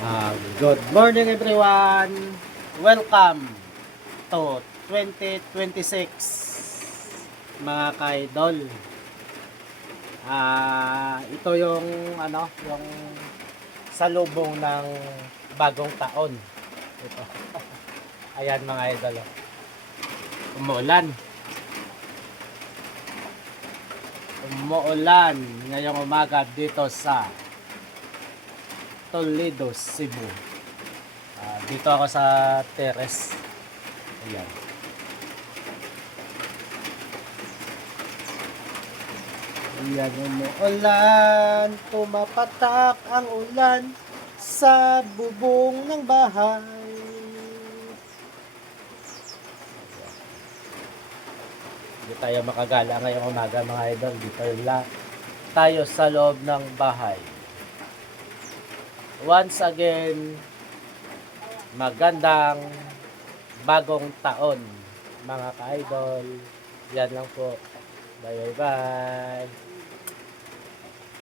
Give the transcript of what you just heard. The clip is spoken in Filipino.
Good morning everyone. Welcome to 2026 mga ka-idol. Ito yung yung salubong ng bagong taon. Ito. Ayan mga idol. Umuulan. Umuulan ngayong umaga dito sa Toledo, Cebu. Dito ako sa terrace. Ayan. Ayan, umuulan. Pumapatak ang ulan sa bubong ng bahay. Hindi tayo makagala ngayong umaga mga idol. Dito lang tayo sa loob ng bahay. Once again, magandang bagong taon mga ka-idol. Yan lang po. Bye bye.